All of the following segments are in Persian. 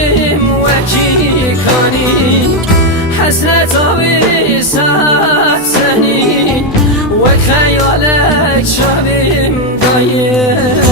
جانم وکی کانی حسرت آوی ساعت سنی و خیالک شبیم دایم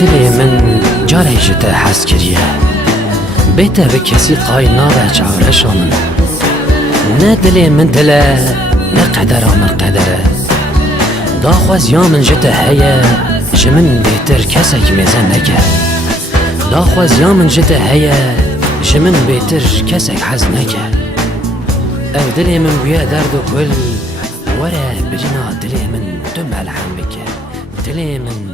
دلی من جاری جته حس کریه بیته به کسی قای نابه چاورش من نه دلی من دله نه قدر من قدره دا خواز یا من جته هیه جمن بیتر کسک میزن نکه دا خواز یا من جته هیه جمن بیتر کسک حز نکه او دلی من بیا درد و کل وره برینا دلی من دو ملحم بکه دلی من